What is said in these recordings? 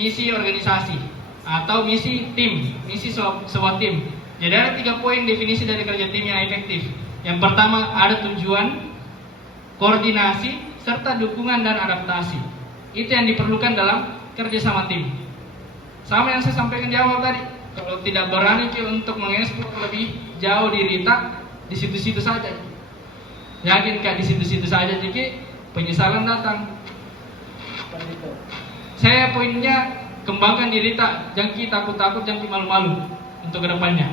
misi organisasi atau misi tim, misi sebuah tim. Jadi ada 3 poin definisi dari kerja tim yang efektif. Yang pertama, ada tujuan, koordinasi, serta dukungan dan adaptasi. Itu yang diperlukan dalam kerja sama tim. Sama yang saya sampaikan di awal tadi, kalau tidak berani untuk mengeksplor lebih jauh di Rita, di situ-situ saja. Yakin Kak, di situ-situ saja, jadi penyesalan datang. Saya poinnya kembangkan diri tak, jangan takut-takut, jangan malu-malu untuk kedepannya.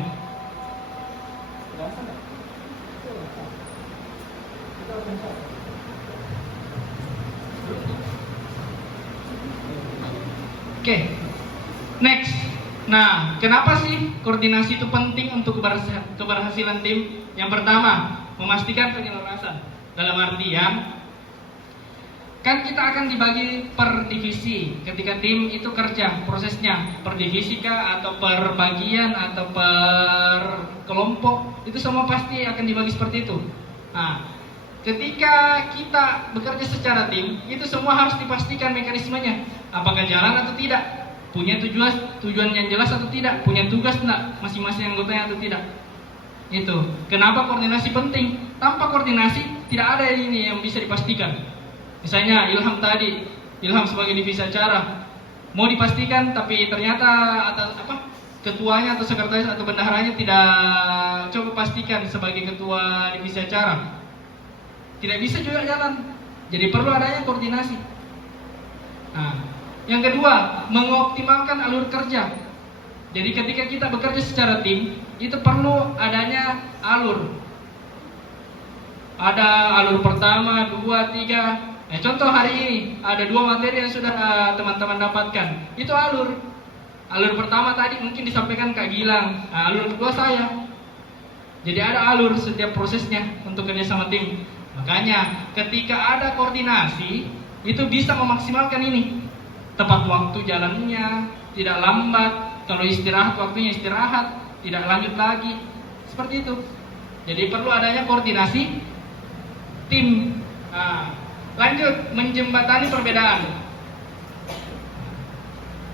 Oke, next. Nah, kenapa sih koordinasi itu penting untuk keberhasilan tim? Yang pertama, memastikan penyelarasan. Dalam artian, kan kita akan dibagi per divisi. Ketika tim itu kerja, prosesnya per divisi kah, atau per bagian, atau per kelompok, itu semua pasti akan dibagi seperti itu. Nah, ketika kita bekerja secara tim, itu semua harus dipastikan mekanismenya. Apakah jalan atau tidak, punya tujuan yang jelas atau tidak, punya tugas enggak masing-masing anggotanya atau tidak. Itu kenapa koordinasi penting. Tanpa koordinasi tidak ada ini yang bisa dipastikan. Misalnya Ilham tadi, Ilham sebagai divisi acara mau dipastikan, tapi ternyata ketuanya atau sekretaris atau bendaharanya tidak coba pastikan sebagai ketua divisi acara, tidak bisa juga jalan. Jadi perlu adanya koordinasi. Nah, yang kedua, mengoptimalkan alur kerja. Jadi ketika kita bekerja secara tim, itu perlu adanya alur. Ada alur pertama, 2, 3. Contoh hari ini ada 2 materi yang sudah teman-teman dapatkan. Itu alur. Alur pertama tadi mungkin disampaikan Kak Gilang. Alur kedua saya. Jadi ada alur setiap prosesnya untuk kerja sama tim. Makanya ketika ada koordinasi, itu bisa memaksimalkan ini. Tepat waktu jalannya, tidak lambat. Kalau istirahat, waktunya istirahat, tidak lanjut lagi. Seperti itu. Jadi perlu adanya koordinasi tim. Nah, lanjut, menjembatani perbedaan.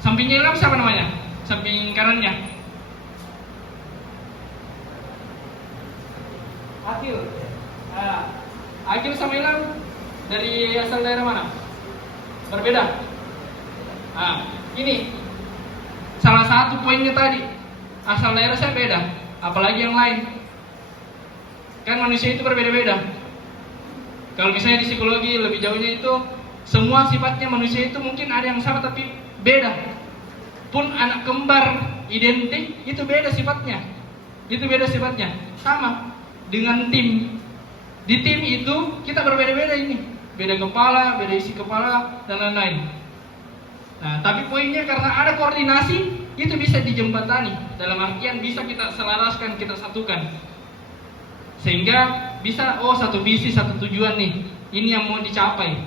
Sampingnya Ilham siapa namanya? Samping kanannya Akil. Akil sama Ilham dari asal daerah mana? Berbeda. Ini salah satu poinnya tadi. Asal daerah saya beda, apalagi yang lain. Kan manusia itu berbeda-beda. Kalau misalnya di psikologi lebih jauhnya itu, semua sifatnya manusia itu mungkin ada yang sama tapi beda. Pun anak kembar identik itu beda sifatnya. Itu beda sifatnya. Sama dengan tim. Di tim itu kita berbeda-beda ini. Beda kepala, beda isi kepala dan lain-lain. Nah, tapi poinnya karena ada koordinasi, itu bisa dijembatani. Dalam artian bisa kita selaraskan, kita satukan. Sehingga bisa, satu visi, satu tujuan nih. Ini yang mau dicapai.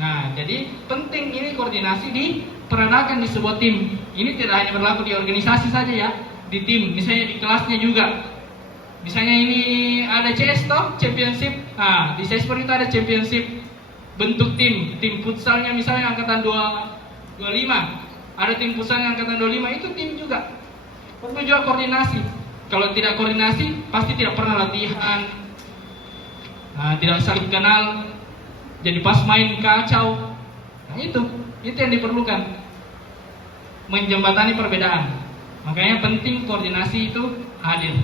Nah, jadi penting ini koordinasi diperadakan di sebuah tim. Ini tidak hanya berlaku di organisasi saja ya, di tim. Misalnya di kelasnya juga. Misalnya ini ada CS toh, championship. Nah, di CSPOR itu ada championship bentuk tim futsalnya misalnya angkatan 25. Ada tim futsalnya angkatan 25, itu tim juga. Perlu juga koordinasi. Kalau tidak koordinasi, pasti tidak pernah latihan. Nah, tidak saling kenal. Jadi pas main kacau. Nah, itu yang diperlukan. Menjembatani perbedaan. Makanya penting koordinasi itu hadir.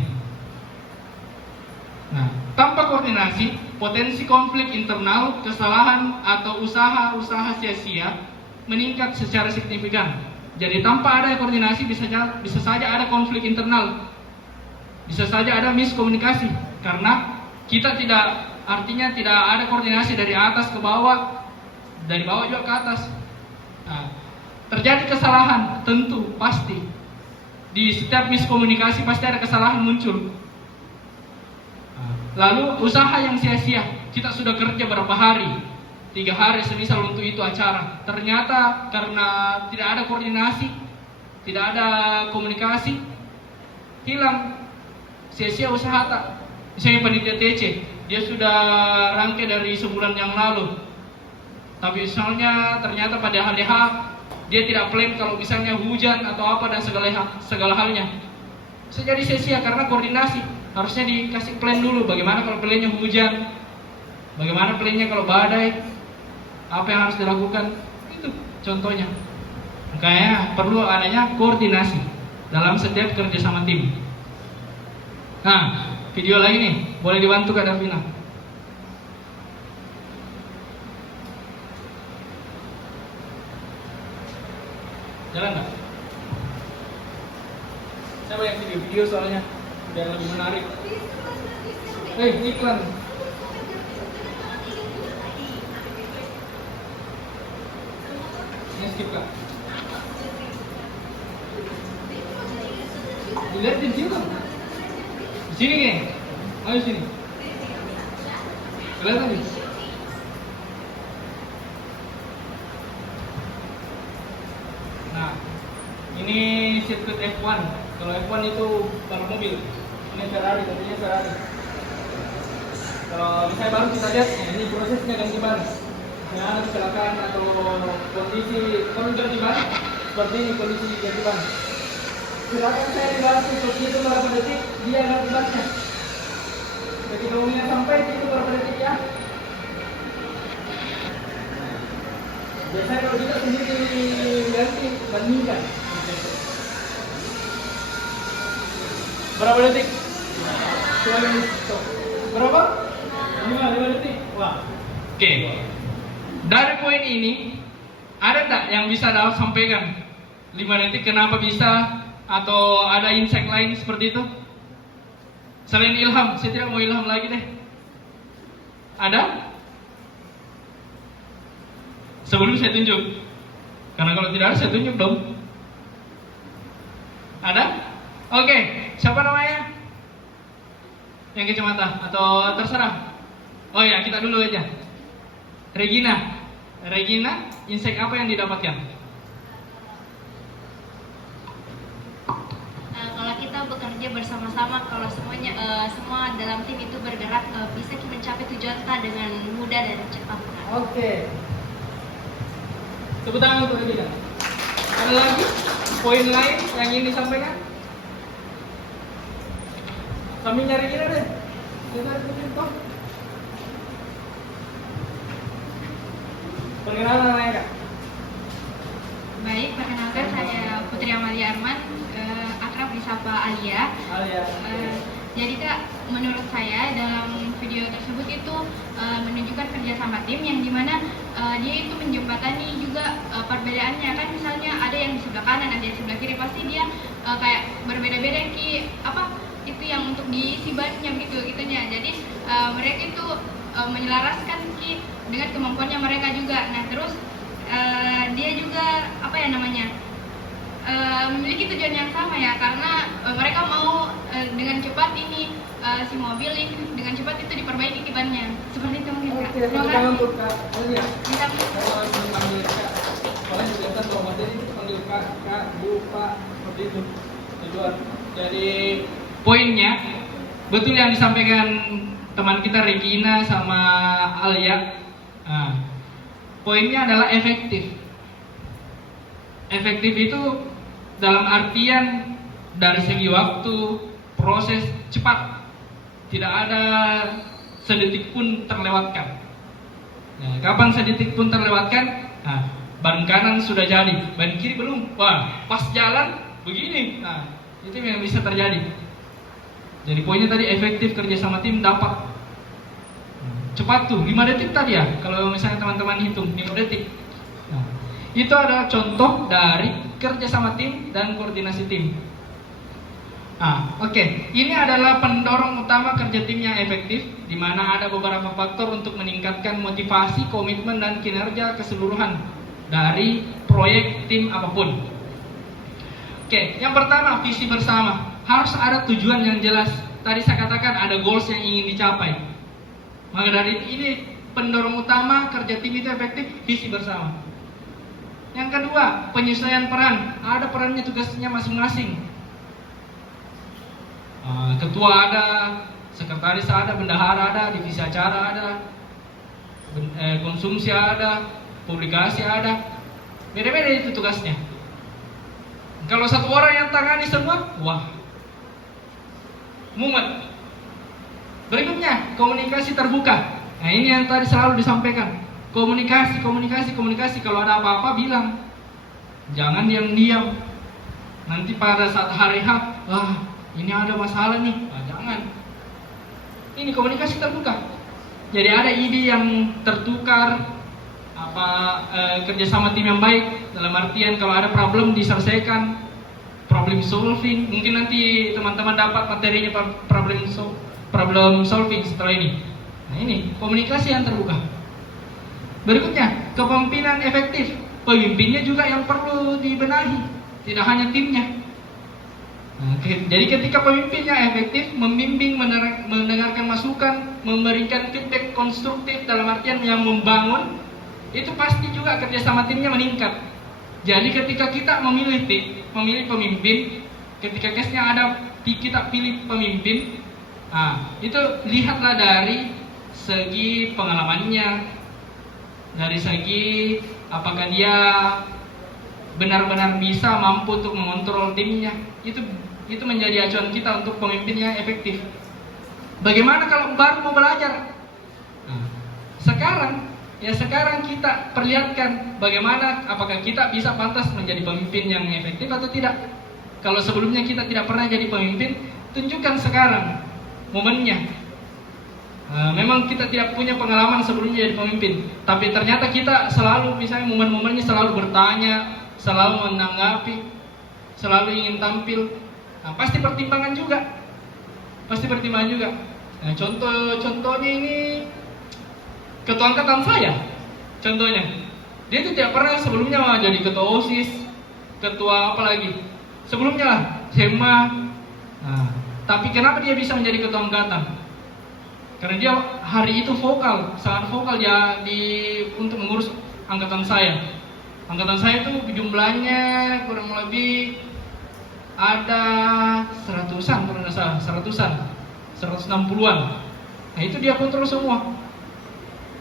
Nah, tanpa koordinasi, potensi konflik internal, kesalahan atau usaha-usaha sia-sia meningkat secara signifikan. Jadi tanpa ada koordinasi bisa saja ada konflik internal, bisa saja ada miskomunikasi karena kita tidak ada koordinasi dari atas ke bawah, dari bawah juga ke atas. Nah, terjadi kesalahan tentu pasti di setiap miskomunikasi pasti ada kesalahan muncul. Lalu usaha yang sia-sia, kita sudah kerja berapa hari, 3 hari semisal untuk itu acara, ternyata karena tidak ada koordinasi, tidak ada komunikasi, hilang, sia-sia usaha tak. Misalnya panitia TC, dia sudah rangkai dari sebulan yang lalu, tapi misalnya ternyata pada hari H Dia tidak plan kalau misalnya hujan atau apa dan segala halnya. Bisa jadi sia-sia karena koordinasi. Harusnya dikasih plan dulu. Bagaimana kalau plannya hujan? Bagaimana plannya kalau badai? Apa yang harus dilakukan? Itu contohnya. Makanya perlu adanya koordinasi dalam setiap kerja sama tim. Nah, video lagi nih, boleh dibantu Kak Davina. Jalan nggak? Saya banyak video soalnya udah lebih menarik. Iklan. Ini skip Kak. Dilihat di sini. Di sini nih. Ayo sini. Kelihatan nih. Nah, ini sirkuit F1. Kalau F1 itu balap mobil. Ini Ferrari, tentunya Ferrari. Kalau misalnya baru kita lihat, ini prosesnya ganti ban. Ya, ada kecelakaan atau kondisi ganti ban. Seperti ini kondisi ganti ban. Silakan saya di dalam seperti itu berapa detik dia ganti bannya. Ketika umumnya sampai itu berapa detik ya? Biasanya kalau kita sendiri ganti bandingkan. Berapa detik? Berapa? 5 detik. Wah. Oke. Dari poin ini ada tak yang bisa Daud sampaikan? 5 detik kenapa bisa? Atau ada insight lain seperti itu? Selain ilham, saya tidak mau ilham lagi deh. Ada? Sebelum saya tunjuk. Karena kalau tidak ada saya tunjuk dong. Ada? Oke, siapa namanya? Yang kacamata atau terserah? Oh ya, kita dulu aja. Regina. Regina, insight apa yang didapatkan? Kalau kita bekerja bersama-sama, kalau semua dalam tim itu bergerak, bisa mencapai tujuan kita dengan mudah dan cepat. Oke. Tepuk tangan untuk Regina. Ada lagi poin lain yang ingin disampaikan? Sambil nyari Regina deh. Kita ikutin toh. Perkenalan namanya Kak. Baik, perkenalkan saya Putri Amalia Arman, akrab disapa Alia. Jadi Kak, menurut saya dalam video tersebut itu menunjukkan kerjasama tim yang dimana dia itu menjembatani juga perbedaannya. Kan misalnya ada yang di sebelah kanan, ada yang di sebelah kiri, pasti dia kayak berbeda-beda itu yang untuk diisi bannya gitunya. Jadi mereka itu menyelaraskan dengan kemampuannya mereka juga. Nah terus dia juga memiliki tujuan yang sama ya, karena mereka mau dengan cepat ini si mobil ini dengan cepat itu diperbaiki kibannya. Seperti itu mungkin Kak. Terima kasih untuk Kak Alia. Kita Kalau panggil Kak, soalnya kelihatan kalau materi itu panggil Kak, Bu, Pak, seperti itu. Tujuan. Jadi poinnya betul yang disampaikan teman kita Regina sama Alia. Nah, poinnya adalah efektif. Efektif itu dalam artian dari segi waktu, proses cepat, tidak ada sedetik pun terlewatkan. Nah, kapan sedetik pun terlewatkan? Nah, ban kanan sudah jadi, ban kiri belum. Wah, pas jalan begini. Nah, itu yang bisa terjadi. Jadi poinnya tadi efektif kerja sama tim dapat cepat tuh 5 detik tadi ya. Kalau misalnya teman-teman hitung 5 detik. Nah, itu adalah contoh dari kerja sama tim dan koordinasi tim. Oke. Ini adalah pendorong utama kerja tim yang efektif, di mana ada beberapa faktor untuk meningkatkan motivasi, komitmen, dan kinerja keseluruhan dari proyek tim apapun. Oke, yang pertama visi bersama. Harus ada tujuan yang jelas. Tadi saya katakan ada goals yang ingin dicapai. Maka dari ini pendorong utama kerja tim itu efektif, visi bersama. Yang kedua, penyesuaian peran. Ada perannya, tugasnya masing-masing. Ketua ada, sekretaris ada, bendahara ada, divisi acara ada, konsumsi ada, publikasi ada. Beda-beda itu tugasnya. Kalau satu orang yang tangani semua, wah, mumet. Berikutnya, komunikasi terbuka. Nah, ini yang tadi selalu disampaikan. Komunikasi. Kalau ada apa-apa bilang. Jangan diam-diam. Nanti pada saat hari H, ini ada masalah nih. Jangan. Ini komunikasi terbuka. Jadi ada ide yang tertukar, kerjasama tim yang baik. Dalam artian kalau ada problem diselesaikan, problem solving. Mungkin nanti teman-teman dapat materinya problem solving setelah ini. Nah, ini komunikasi yang terbuka. Berikutnya, kepemimpinan efektif. Pemimpinnya juga yang perlu dibenahi, tidak hanya timnya. Nah, jadi ketika pemimpinnya efektif, membimbing, mendengarkan masukan, memberikan feedback konstruktif dalam artian yang membangun, itu pasti juga kerjasama timnya meningkat. Jadi ketika kita memilih pemimpin, ketika case-nya ada kita pilih pemimpin, itu lihatlah dari segi pengalamannya, dari segi apakah dia benar-benar bisa mampu untuk mengontrol timnya. Itu menjadi acuan kita untuk pemimpinnya efektif. Bagaimana kalau baru mau belajar? Sekarang kita perlihatkan bagaimana apakah kita bisa pantas menjadi pemimpin yang efektif atau tidak. Kalau sebelumnya kita tidak pernah jadi pemimpin, tunjukkan sekarang momennya. Memang kita tidak punya pengalaman sebelumnya jadi pemimpin, tapi ternyata kita selalu, misalnya momen-momennya selalu bertanya, selalu menanggapi, selalu ingin tampil. Pasti pertimbangan juga. Nah, contohnya ini ketua angkatan saya. Contohnya, dia itu tidak pernah sebelumnya jadi ketua OSIS, ketua apa lagi? Sebelumnya lah, SMA. Tapi kenapa dia bisa menjadi ketua angkatan? Karena dia hari itu sangat vokal ya untuk mengurus angkatan saya. Angkatan saya itu jumlahnya kurang lebih ada 100-an, 160-an. Nah, itu dia kontrol semua.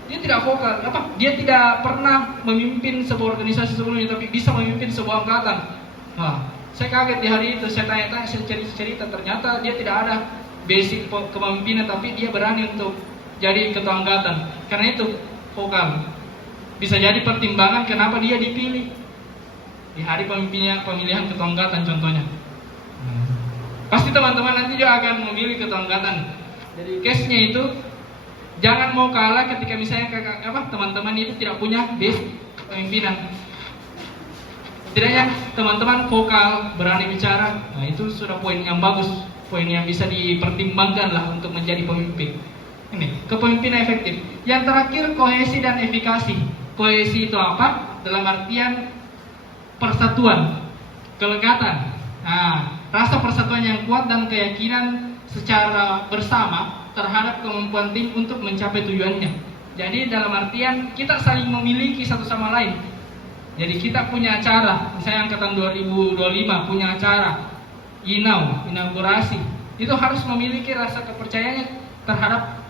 Dia tidak vokal, dia tidak pernah memimpin sebuah organisasi sebelumnya, tapi bisa memimpin sebuah angkatan. Saya kaget di hari itu, saya tanya-tanya, saya cerita, ternyata dia tidak ada basic kepemimpinan, tapi dia berani untuk jadi ketua angkatan. Karena itu vokal. Bisa jadi pertimbangan kenapa dia dipilih di hari pemilihan ketua angkatan contohnya. Pasti teman-teman nanti juga akan memilih ketua angkatan. Jadi case-nya itu jangan mau kalah ketika misalnya teman-teman itu tidak punya basic kepemimpinan. Setidaknya teman-teman vokal, berani bicara. Nah, itu sudah poin yang bagus, poin yang bisa dipertimbangkan lah untuk menjadi pemimpin. Ini kepemimpinan efektif. Yang terakhir, kohesi dan efikasi. Kohesi itu apa? Dalam artian persatuan, kelekatan. Rasa persatuan yang kuat dan keyakinan secara bersama terhadap kemampuan tim untuk mencapai tujuannya. Jadi dalam artian kita saling memiliki satu sama lain. Jadi kita punya acara, misalnya angkatan 2025 punya acara inaugurasi, itu harus memiliki rasa kepercayaan terhadap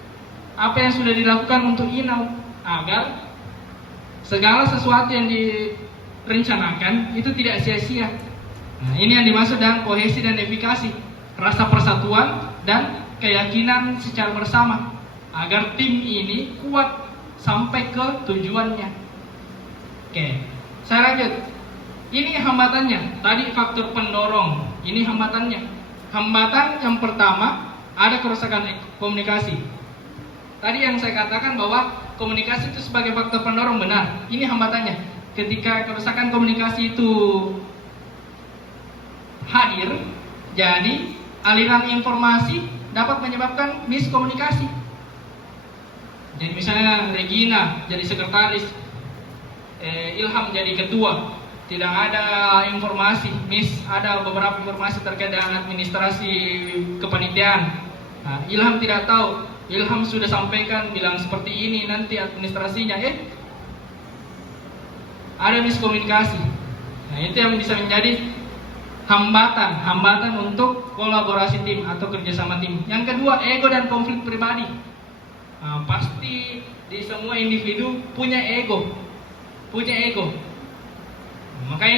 apa yang sudah dilakukan untuk agar segala sesuatu yang direncanakan itu tidak sia-sia. Nah, ini yang dimaksud dengan kohesi dan efikasi, rasa persatuan dan keyakinan secara bersama agar tim ini kuat sampai ke tujuannya. Oke, saya lanjut. Ini hambatannya. Tadi faktor pendorong. Ini hambatannya. Hambatan yang pertama ada kerusakan komunikasi. Tadi yang saya katakan bahwa komunikasi itu sebagai faktor pendorong, benar. Ini hambatannya. Ketika kerusakan komunikasi itu hadir, jadi aliran informasi dapat menyebabkan miskomunikasi. Jadi misalnya Regina jadi sekretaris, Ilham jadi ketua, tidak ada informasi, ada beberapa informasi terkait dengan administrasi kepanitiaan. Nah, Ilham tidak tahu, Ilham sudah sampaikan bilang seperti ini nanti administrasinya, ada miskomunikasi. Nah, itu yang bisa menjadi hambatan untuk kolaborasi tim atau kerjasama tim. Yang kedua, ego dan konflik pribadi. Nah, pasti di semua individu punya ego. Makanya